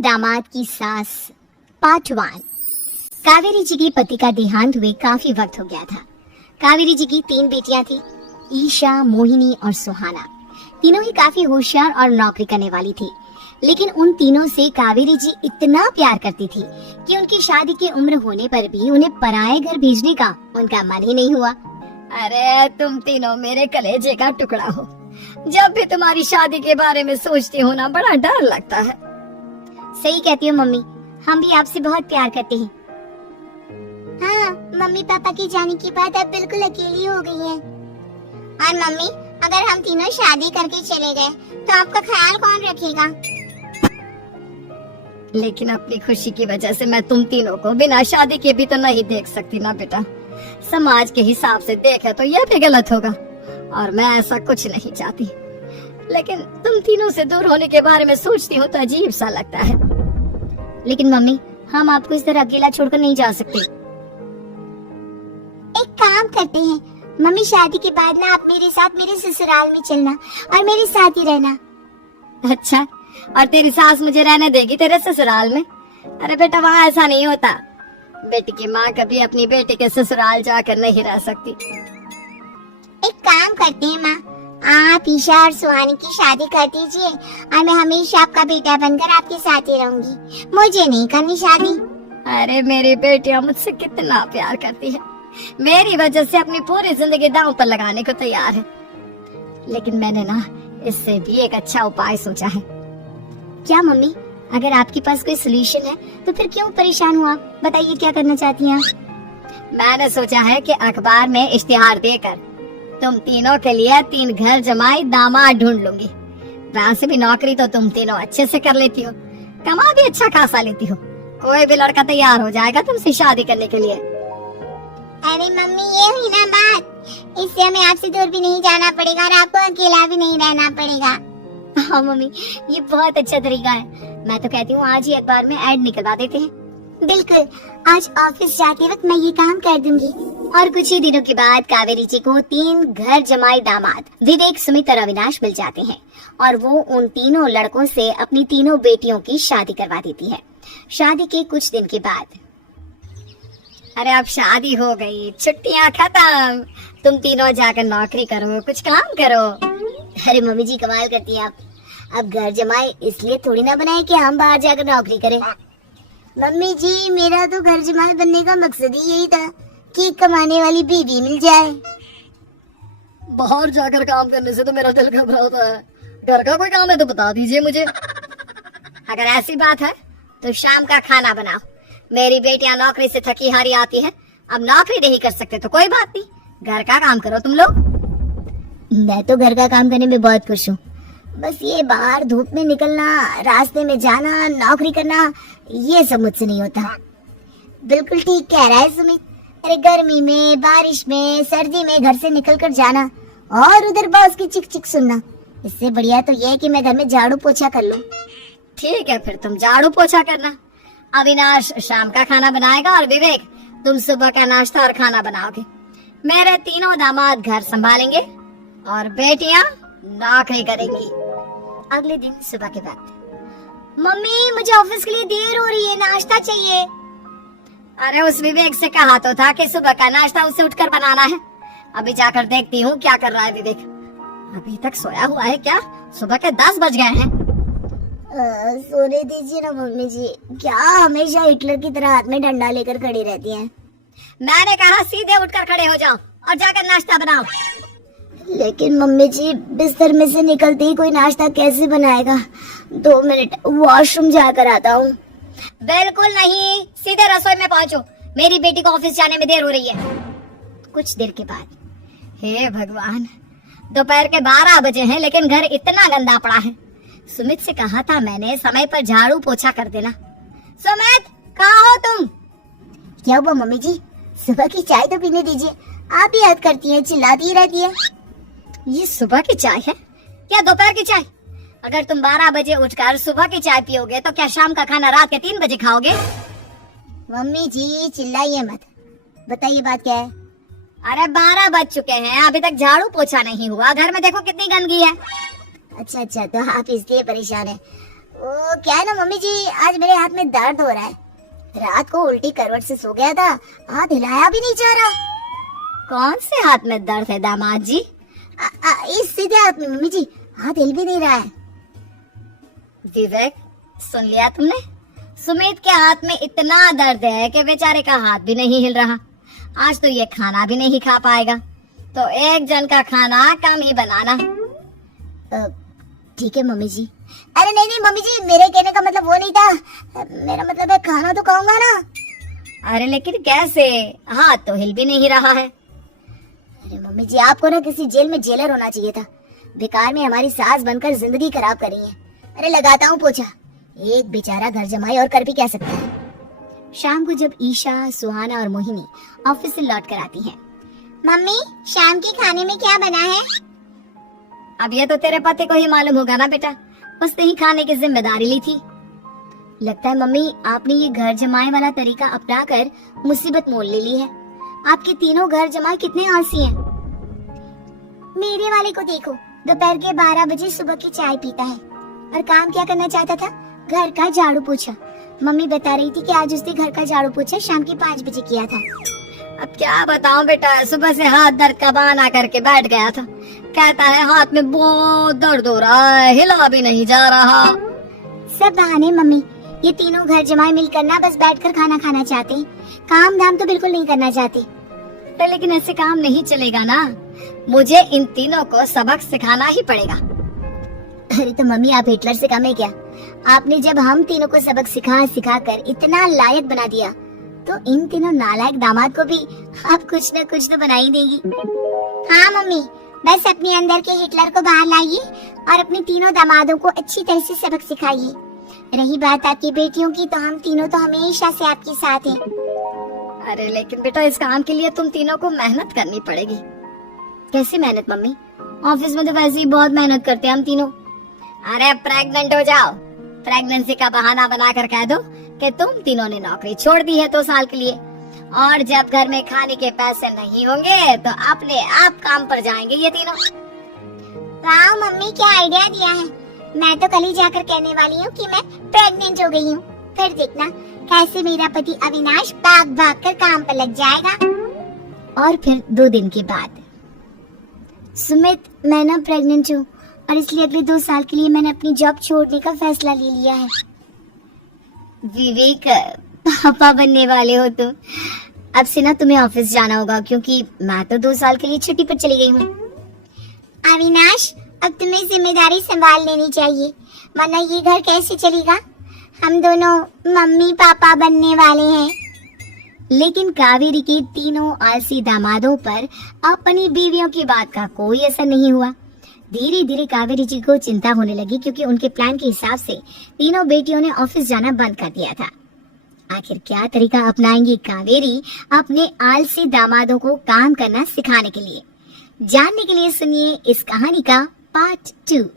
दामाद की सास पार्ट 1। कावेरी जी के पति का देहांत हुए काफी वक्त हो गया था। कावेरी जी की 3 बेटियां थी, ईशा, मोहिनी और सुहाना। तीनों ही काफी होशियार और नौकरी करने वाली थी, लेकिन उन तीनों से कावेरी जी इतना प्यार करती थी कि उनकी शादी की उम्र होने पर भी उन्हें पराये घर भेजने का उनका मन ही नहीं हुआ। अरे तुम तीनों मेरे कलेजे का टुकड़ा हो। जब भी तुम्हारी शादी के बारे में सोचती हूँ ना, बड़ा डर लगता है। सही कहती हो मम्मी, हम भी आपसे बहुत प्यार करते हैं। हाँ, मम्मी पापा के जाने के बाद अब बिल्कुल अकेली हो गई है। और मम्मी, अगर हम तीनों शादी करके चले गए तो आपका ख्याल कौन रखेगा? लेकिन अपनी खुशी की वजह से मैं तुम तीनों को बिना शादी के भी तो नहीं देख सकती ना बेटा। समाज के हिसाब से देखे तो यह भी गलत होगा और मैं ऐसा कुछ नहीं चाहती। लेकिन तुम तीनों से दूर होने के बारे में सोचती हूँ तो अजीब सा लगता है। लेकिन मम्मी, हम आपको इस तरह अकेला छोड़कर नहीं जा सकते। एक काम करते हैं मम्मी, शादी के बाद ना आप मेरे साथ मेरे ससुराल में चलना और मेरे साथ ही रहना। अच्छा, और तेरी सास मुझे रहने देगी तेरे ससुराल में? अरे बेटा, वहाँ ऐसा नहीं होता। बेटी की माँ कभी अपनी बेटी के ससुराल जाकर नहीं रह सकती। एक काम करते हैं माँ, आप ईशा और सुहानी की शादी कर दीजिए और मैं हमेशा आपका बेटा बनकर आपके साथ ही रहूंगी। मुझे नहीं करनी शादी। अरे मेरी बेटियां मुझसे कितना प्यार करती है, मेरी वजह से अपनी पूरी जिंदगी दांव पर लगाने को तैयार है। लेकिन मैंने ना इससे भी एक अच्छा उपाय सोचा है। क्या मम्मी? अगर आपके पास कोई सोल्यूशन है तो फिर क्यों परेशान हो आप? बताइए, क्या करना चाहती हैं आप? मैंने सोचा है कि अखबार में इश्तिहार देकर तुम तीनों के लिए 3 घर जमाई दामाद ढूंढ लूंगी। वैसे भी नौकरी तो तुम तीनों अच्छे से कर लेती हो, कमा भी अच्छा खासा लेती हो। कोई भी लड़का तैयार हो जाएगा तुमसे शादी करने के लिए। अरे मम्मी, ये हुई ना बात, इससे हमें आपसे दूर भी नहीं जाना पड़ेगा और आपको अकेला भी नहीं रहना पड़ेगा। हाँ मम्मी, ये बहुत अच्छा तरीका है। मैं तो कहती हूँ आज ही अखबार में ऐड निकलवा देते हैं। बिल्कुल, आज ऑफिस जाते वक्त मैं ये काम कर दूंगी। और कुछ ही दिनों के बाद कावेरी जी को 3 घर जमाई दामाद विवेक, सुमित और अविनाश मिल जाते हैं और वो उन तीनों लड़कों से अपनी तीनों बेटियों की शादी करवा देती है। शादी के कुछ दिन के बाद, अरे अब शादी हो गई, छुट्टियाँ खत्म, तुम तीनों जाकर नौकरी करो, कुछ काम करो। अरे मम्मी जी, कमाल करती हैं आप। अब घर जमाए इसलिए थोड़ी ना बनाए कि हम बाहर जाकर नौकरी करें। मम्मी जी, मेरा तो घर जमाए बनने का मकसद ही यही था कि कमाने वाली बीवी मिल जाए। बाहर जाकर काम करने से तो मेरा दिल घबराता है। घर का कोई काम है तो बता दीजिए मुझे। अगर ऐसी बात है तो शाम का खाना बनाओ। मेरी बेटियां नौकरी से थकी हारी आती है, अब नौकरी नहीं कर सकते तो कोई बात नहीं, घर का काम करो तुम लोग। मैं तो घर का काम करने में बहुत खुश हूँ, बस ये बाहर धूप में निकलना, रास्ते में जाना, नौकरी करना, ये सब मुझसे नहीं होता। बिल्कुल ठीक कह रहा है सुमित। अरे गर्मी में, बारिश में, सर्दी में घर से निकलकर जाना और उधर बॉस की चिक चिक सुनना, इससे बढ़िया तो ये है कि मैं घर में झाड़ू पोछा कर लूं। ठीक है, फिर तुम झाड़ू पोछा करना, अविनाश शाम का खाना बनाएगा और विवेक तुम सुबह का नाश्ता और खाना बनाओगे। मेरे तीनों दामाद घर संभालेंगे और बेटियां नौकरी करेंगी। अगले दिन सुबह के वक्त, मम्मी मुझे ऑफिस के लिए देर हो रही है, नाश्ता चाहिए। अरे उस विवेक से कहा तो था कि सुबह का नाश्ता उसे उठकर बनाना है। अभी जाकर देखती हूँ क्या कर रहा है विवेक। अभी तक सोया हुआ है क्या? सुबह के 10 बज गए हैं। सोने दीजिए ना मम्मी जी, क्या हमेशा हिटलर की तरह हाथ में डंडा लेकर खड़ी रहती हैं? मैंने कहा सीधे उठकर खड़े हो जाओ और जाकर नाश्ता बनाओ। लेकिन मम्मी जी, बिस्तर में से निकलते ही कोई नाश्ता कैसे बनाएगा? 2 मिनट वॉशरूम जाकर आता हूँ। बिल्कुल नहीं, सीधे रसोई में पहुँचो, मेरी बेटी को ऑफिस जाने में देर हो रही है। कुछ देर के बाद, हे भगवान, दोपहर के 12 बजे हैं लेकिन घर इतना गंदा पड़ा है। सुमित से कहा था मैंने समय पर झाड़ू पोछा कर देना। सुमित, कहाँ हो तुम? क्या हुआ मम्मी जी? सुबह की चाय तो पीने दीजिए, आप ही याद करती हैं, चिल्लाती रहती है। ये सुबह की चाय है क्या दोपहर की चाय? अगर तुम 12 बजे उठकर सुबह की चाय पियोगे तो क्या शाम का खाना रात के 3 बजे खाओगे? मम्मी जी चिल्लाइए मत, बताइए बात क्या है? अरे 12 बज चुके हैं, अभी तक झाड़ू पोछा नहीं हुआ, घर में देखो कितनी गंदगी है। अच्छा, तो आप इसलिए परेशान हैं। वो क्या है ना मम्मी जी, आज मेरे हाथ में दर्द हो रहा है। रात को उल्टी करवट से सो गया था, हाथ हिलाया भी नहीं जा रहा। कौन से हाथ में दर्द है दामाद जी? इस सीधे हाथ में मम्मी जी, हाथ हिल भी नहीं रहा है। विवेक, सुन लिया तुमने? सुमित के हाथ में इतना दर्द है कि बेचारे का हाथ भी नहीं हिल रहा। आज तो ये खाना भी नहीं खा पाएगा, तो एक जन का खाना कम ही बनाना। ठीक है मम्मी जी। अरे नहीं नहीं मम्मी जी, मेरे कहने का मतलब वो नहीं था। मेरा मतलब है खाना तो खाऊंगा ना। अरे लेकिन कैसे? हाथ तो हिल भी नहीं रहा है। अरे मम्मी जी, आपको ना किसी जेल में जेलर होना चाहिए था। बेकार में हमारी सास बनकर जिंदगी खराब कर रही है। अरे लगाता हूँ पोछा। एक बेचारा घर जमाए और कर भी क्या सकता है। शाम को जब ईशा, सुहाना और मोहिनी ऑफिस से लौट कर आती हैं, मम्मी शाम के खाने में क्या बना है? अब ये तो तेरे पति को ही मालूम होगा ना बेटा, उसने ही खाने की जिम्मेदारी ली थी। लगता है मम्मी आपने ये घर जमाए वाला तरीका अपना कर मुसीबत मोल ले ली है। आपके तीनों घर जमाए कितने आलसी हैं। मेरे वाले को देखो, दोपहर के 12 बजे सुबह की चाय पीता है और काम क्या करना चाहता था? घर का झाड़ू पोछा। मम्मी बता रही थी कि आज उसने घर का झाड़ू पोछा शाम के 5 बजे किया था। अब क्या बताऊं बेटा, सुबह से हाथ दर्द का बहाना करके बैठ गया था। कहता है हाथ में बहुत दर्द हो रहा है, हिला भी नहीं जा रहा। सब बहाने मम्मी। ये तीनों घर जमाए मिलकर ना बस बैठकर खाना खाना चाहते हैं, काम धाम तो बिल्कुल नहीं करना चाहते। तो लेकिन ऐसे काम नहीं चलेगा ना, मुझे इन तीनों को सबक सिखाना ही पड़ेगा। अरे तो मम्मी आप हिटलर से कम है क्या? आपने जब हम तीनों को सबक सिखा कर इतना लायक बना दिया, तो इन तीनों नालायक दामाद को भी आप कुछ न कुछ तो बना ही देगी। हाँ मम्मी, बस अपने अंदर के हिटलर को बाहर लाइए और अपने तीनों दामादों को अच्छी तरह से सबक सिखाइए। रही बात आपकी बेटियों की, तो हम तीनों तो हमेशा से आपके साथ हैं। अरे लेकिन बेटा, इस काम के लिए तुम तीनों को मेहनत करनी पड़ेगी। कैसी मेहनत मम्मी? ऑफिस में तो वैसे ही बहुत मेहनत करते हैं हम तीनों। अरे प्रेग्नेंट हो जाओ, प्रेगनेंसी का बहाना बनाकर कह दो कि तुम तीनों ने नौकरी छोड़ दी है 2 साल के लिए, और जब घर में खाने के पैसे नहीं होंगे तो अपने आप काम पर जाएंगे ये तीनों। वाह मम्मी, क्या आइडिया दिया है। मैं तो कल ही जाकर कहने वाली हूँ कि मैं प्रेग्नेंट हो गई हूँ। फिर देखना कैसे मेरा पति अविनाश भाग भाग कर काम पर लग जाएगा। और फिर 2 दिन के बाद, सुमित मैं ना प्रेग्नेंट हूँ और इसलिए अगले 2 साल के लिए मैंने अपनी जॉब छोड़ने का फैसला ले लिया है। विवेक, पापा बनने वाले हो तुम। अब से ना तुम्हें ऑफिस जाना होगा, क्योंकि मैं तो 2 साल के लिए छुट्टी पर चली गई हूँ। अविनाश, अब तुम्हें जिम्मेदारी संभाल लेनी चाहिए, वरना ये घर कैसे चलेगा। हम दोनों मम्मी पापा बनने वाले हैं। लेकिन कावेरी के तीनों आलसी दामादों पर अपनी बीवियों की बात का कोई असर नहीं हुआ। धीरे धीरे कावेरी जी को चिंता होने लगी, क्योंकि उनके प्लान के हिसाब से तीनों बेटियों ने ऑफिस जाना बंद कर दिया था। आखिर क्या तरीका अपनाएंगी कावेरी अपने आलसी दामादों को काम करना सिखाने के लिए? जानने के लिए सुनिए इस कहानी का पार्ट 2।